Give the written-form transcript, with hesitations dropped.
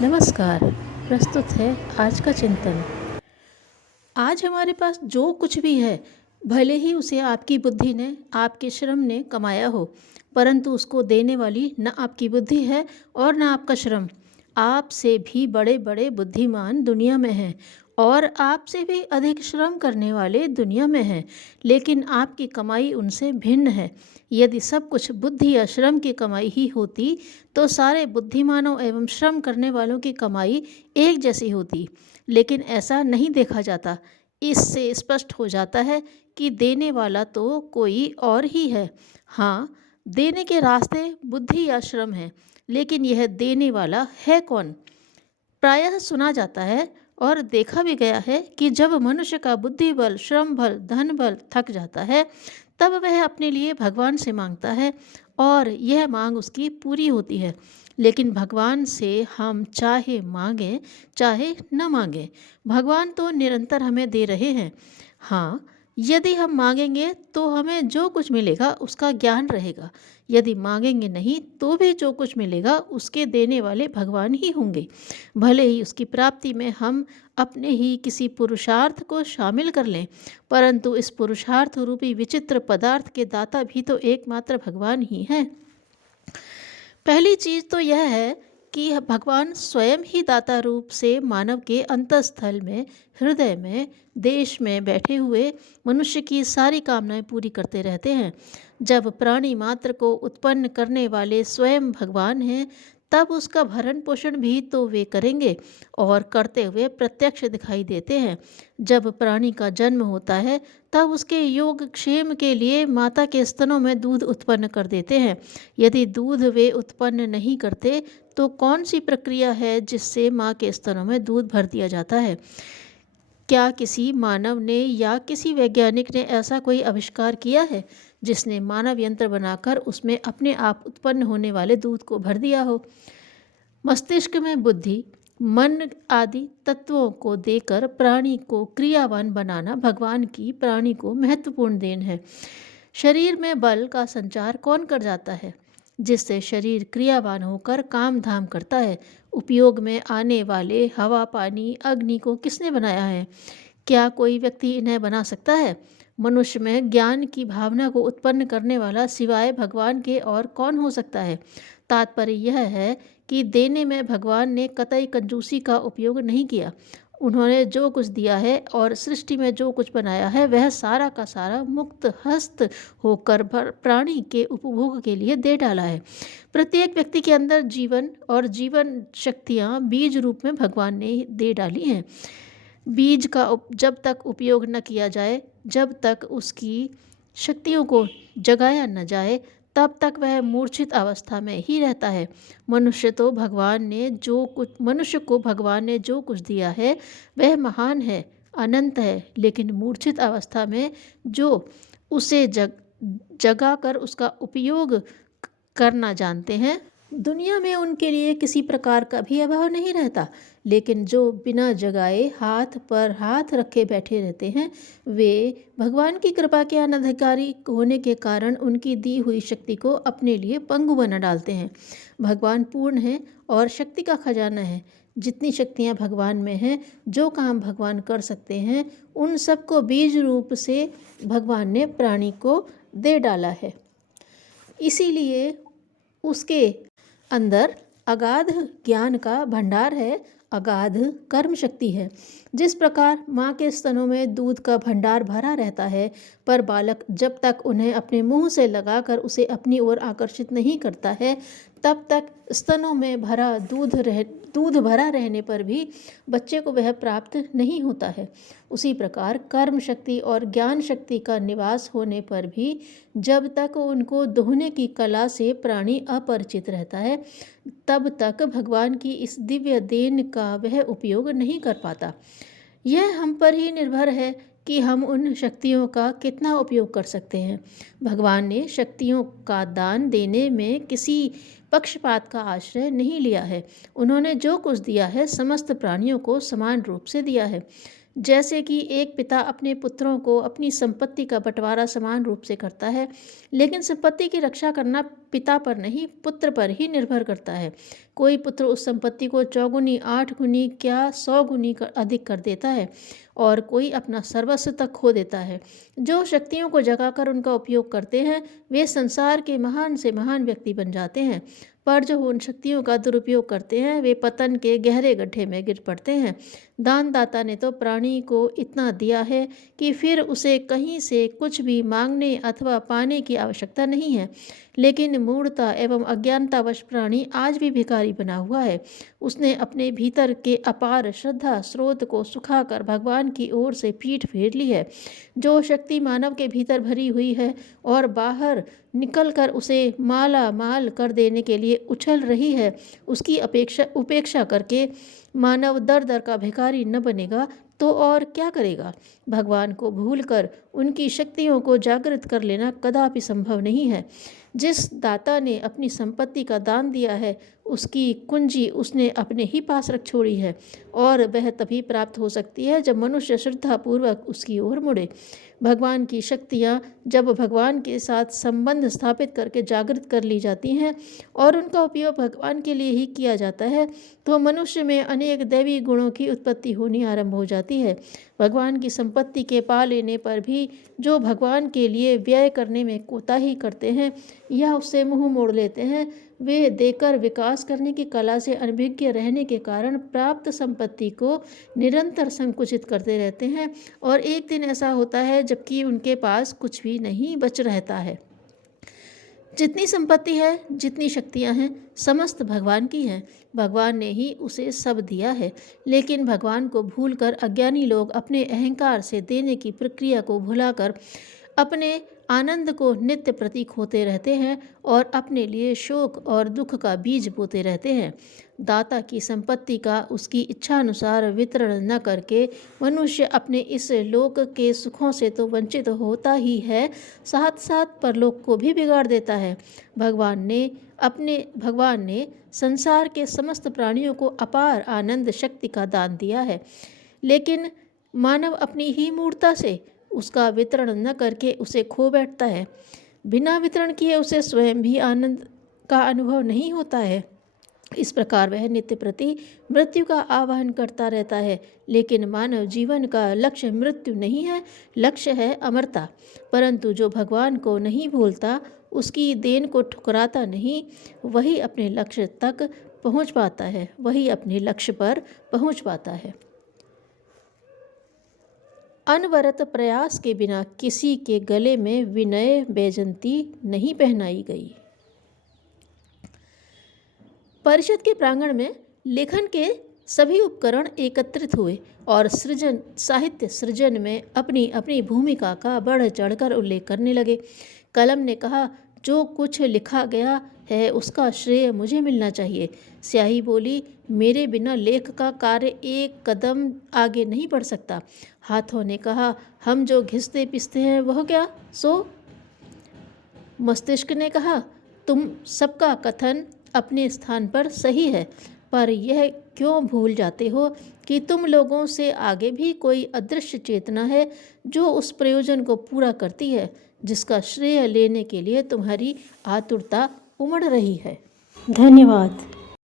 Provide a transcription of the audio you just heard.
नमस्कार। प्रस्तुत है आज का चिंतन। आज हमारे पास जो कुछ भी है, भले ही उसे आपकी बुद्धि ने, आपके श्रम ने कमाया हो, परंतु उसको देने वाली न आपकी बुद्धि है और न आपका श्रम। आपसे भी बड़े बड़े बुद्धिमान दुनिया में हैं और आपसे भी अधिक श्रम करने वाले दुनिया में हैं, लेकिन आपकी कमाई उनसे भिन्न है। यदि सब कुछ बुद्धि या श्रम की कमाई ही होती तो सारे बुद्धिमानों एवं श्रम करने वालों की कमाई एक जैसी होती, लेकिन ऐसा नहीं देखा जाता। इससे स्पष्ट हो जाता है कि देने वाला तो कोई और ही है। हाँ, देने के रास्ते बुद्धि या श्रम है, लेकिन यह देने वाला है कौन? प्रायः सुना जाता है और देखा भी गया है कि जब मनुष्य का बुद्धि बल, श्रम बल, धन बल थक जाता है, तब वह अपने लिए भगवान से मांगता है और यह मांग उसकी पूरी होती है। लेकिन भगवान से हम चाहे मांगें चाहे न मांगें, भगवान तो निरंतर हमें दे रहे हैं। हाँ, यदि हम मांगेंगे तो हमें जो कुछ मिलेगा उसका ज्ञान रहेगा। यदि मांगेंगे नहीं तो भी जो कुछ मिलेगा उसके देने वाले भगवान ही होंगे। भले ही उसकी प्राप्ति में हम अपने ही किसी पुरुषार्थ को शामिल कर लें, परंतु इस पुरुषार्थ रूपी विचित्र पदार्थ के दाता भी तो एकमात्र भगवान ही हैं। पहली चीज़ तो यह है कि भगवान स्वयं ही दाता रूप से मानव के अंतःस्थल में, हृदय में, देश में बैठे हुए मनुष्य की सारी कामनाएं पूरी करते रहते हैं। जब प्राणी मात्र को उत्पन्न करने वाले स्वयं भगवान हैं, तब उसका भरण पोषण भी तो वे करेंगे और करते हुए प्रत्यक्ष दिखाई देते हैं। जब प्राणी का जन्म होता है, तब उसके योग क्षेम के लिए माता के स्तनों में दूध उत्पन्न कर देते हैं। यदि दूध वे उत्पन्न नहीं करते तो कौन सी प्रक्रिया है जिससे माँ के स्तनों में दूध भर दिया जाता है? क्या किसी मानव ने या किसी वैज्ञानिक ने ऐसा कोई आविष्कार किया है जिसने मानव यंत्र बनाकर उसमें अपने आप उत्पन्न होने वाले दूध को भर दिया हो? मस्तिष्क में बुद्धि, मन आदि तत्वों को देकर प्राणी को क्रियावान बनाना भगवान की प्राणी को महत्वपूर्ण देन है। शरीर में बल का संचार कौन कर जाता है, जिससे शरीर क्रियावान होकर काम धाम करता है? उपयोग में आने वाले हवा, पानी, अग्नि को किसने बनाया है? क्या कोई व्यक्ति इन्हें बना सकता है? मनुष्य में ज्ञान की भावना को उत्पन्न करने वाला सिवाय भगवान के और कौन हो सकता है? तात्पर्य यह है कि देने में भगवान ने कतई कंजूसी का उपयोग नहीं किया। उन्होंने जो कुछ दिया है और सृष्टि में जो कुछ बनाया है, वह सारा का सारा मुक्त हस्त होकर प्राणी के उपभोग के लिए दे डाला है। प्रत्येक व्यक्ति के अंदर जीवन और जीवन शक्तियाँ बीज रूप में भगवान ने दे डाली हैं। बीज का जब तक उपयोग न किया जाए, जब तक उसकी शक्तियों को जगाया न जाए, तब तक वह मूर्छित अवस्था में ही रहता है। मनुष्य को भगवान ने जो कुछ दिया है वह महान है, अनंत है, लेकिन मूर्छित अवस्था में जो उसे जगा कर उसका उपयोग करना जानते हैं, दुनिया में उनके लिए किसी प्रकार का भी अभाव नहीं रहता। लेकिन जो बिना जगाए हाथ पर हाथ रखे बैठे रहते हैं, वे भगवान की कृपा के अनधिकारी होने के कारण उनकी दी हुई शक्ति को अपने लिए पंगु बना डालते हैं। भगवान पूर्ण है और शक्ति का खजाना है। जितनी शक्तियाँ भगवान में हैं, जो काम भगवान कर सकते हैं, उन सबको बीज रूप से भगवान ने प्राणी को दे डाला है। इसीलिए उसके अंदर अगाध ज्ञान का भंडार है, अगाध कर्म शक्ति है। जिस प्रकार माँ के स्तनों में दूध का भंडार भरा रहता है, पर बालक जब तक उन्हें अपने मुंह से लगाकर उसे अपनी ओर आकर्षित नहीं करता है, तब तक स्तनों में दूध भरा रहने पर भी बच्चे को वह प्राप्त नहीं होता है। उसी प्रकार कर्म शक्ति और ज्ञान शक्ति का निवास होने पर भी जब तक उनको दोहने की कला से प्राणी अपरिचित रहता है, तब तक भगवान की इस दिव्य देन का वह उपयोग नहीं कर पाता। यह हम पर ही निर्भर है कि हम उन शक्तियों का कितना उपयोग कर सकते हैं। भगवान ने शक्तियों का दान देने में किसी पक्षपात का आश्रय नहीं लिया है। उन्होंने जो कुछ दिया है समस्त प्राणियों को समान रूप से दिया है। जैसे कि एक पिता अपने पुत्रों को अपनी संपत्ति का बंटवारा समान रूप से करता है, लेकिन संपत्ति की रक्षा करना पिता पर नहीं, पुत्र पर ही निर्भर करता है। कोई पुत्र उस संपत्ति को चौगुनी, 8 गुनी, क्या 100 गुनी अधिक कर देता है, और कोई अपना सर्वस्व तक खो देता है। जो शक्तियों को जगाकर उनका उपयोग करते हैं, वे संसार के महान से महान व्यक्ति बन जाते हैं, पर जो उन शक्तियों का दुरुपयोग करते हैं, वे पतन के गहरे गड्ढे में गिर पड़ते हैं। दानदाता ने तो प्राणी को इतना दिया है कि फिर उसे कहीं से कुछ भी मांगने अथवा पाने की आवश्यकता नहीं है, लेकिन मूढ़ता एवं अज्ञानतावश प्राणी आज भी भिखारी बना हुआ है। उसने अपने भीतर के अपार श्रद्धा स्रोत को सुखाकर भगवान की ओर से पीठ फेर ली है। जो शक्ति मानव के भीतर भरी हुई है और बाहर निकलकर उसे माला माल कर देने के लिए उछल रही है, उसकी उपेक्षा करके मानव दर दर का भिखारी न बनेगा तो और क्या करेगा। भगवान को भूलकर उनकी शक्तियों को जागृत कर लेना कदापि संभव नहीं है। जिस दाता ने अपनी संपत्ति का दान दिया है, उसकी कुंजी उसने अपने ही पास रख छोड़ी है, और वह तभी प्राप्त हो सकती है जब मनुष्य श्रद्धापूर्वक उसकी ओर मुड़े। भगवान की शक्तियाँ जब भगवान के साथ संबंध स्थापित करके जागृत कर ली जाती हैं और उनका उपयोग भगवान के लिए ही किया जाता है, तो मनुष्य में अनेक दैवी गुणों की उत्पत्ति होनी आरंभ हो जाती है। भगवान की संपत्ति के पा लेने पर भी जो भगवान के लिए व्यय करने में कोताही करते हैं या उससे मुंह मोड़ लेते हैं, वे देकर विकास करने की कला से अनभिज्ञ रहने के कारण प्राप्त संपत्ति को निरंतर संकुचित करते रहते हैं, और एक दिन ऐसा होता है जबकि उनके पास कुछ भी नहीं बच रहता है। जितनी संपत्ति है, जितनी शक्तियां हैं, समस्त भगवान की हैं। भगवान ने ही उसे सब दिया है, लेकिन भगवान को भूलकर अज्ञानी लोग अपने अहंकार से देने की प्रक्रिया को भुलाकर अपने आनंद को नित्य प्रतीक होते रहते हैं और अपने लिए शोक और दुख का बीज बोते रहते हैं। दाता की संपत्ति का उसकी इच्छानुसार वितरण न करके मनुष्य अपने इस लोक के सुखों से तो वंचित होता ही है, साथ साथ परलोक को भी बिगाड़ देता है। भगवान ने संसार के समस्त प्राणियों को अपार आनंद शक्ति का दान दिया है, लेकिन मानव अपनी ही मूर्खता से उसका वितरण न करके उसे खो बैठता है। बिना वितरण किए उसे स्वयं भी आनंद का अनुभव नहीं होता है। इस प्रकार वह नित्य प्रति मृत्यु का आवाहन करता रहता है, लेकिन मानव जीवन का लक्ष्य मृत्यु नहीं है, लक्ष्य है अमरता। परंतु जो भगवान को नहीं भूलता, उसकी देन को ठुकराता नहीं, वही अपने लक्ष्य तक पहुँच पाता है, वही अपने लक्ष्य पर पहुँच पाता है। अनवरत प्रयास के बिना किसी के गले में विनय बैजंती नहीं पहनाई गई। परिषद के प्रांगण में लेखन के सभी उपकरण एकत्रित हुए और साहित्य सृजन में अपनी अपनी भूमिका का बढ़ चढ़कर उल्लेख करने लगे। कलम ने कहा, जो कुछ लिखा गया है उसका श्रेय मुझे मिलना चाहिए। स्याही बोली, मेरे बिना लेख का कार्य एक कदम आगे नहीं बढ़ सकता। हाथों ने कहा, हम जो घिसते पिसते हैं वह क्या सो। मस्तिष्क ने कहा, तुम सबका कथन अपने स्थान पर सही है, पर यह क्यों भूल जाते हो कि तुम लोगों से आगे भी कोई अदृश्य चेतना है जो उस प्रयोजन को पूरा करती है जिसका श्रेय लेने के लिए तुम्हारी आतुरता उमड़ रही है। धन्यवाद।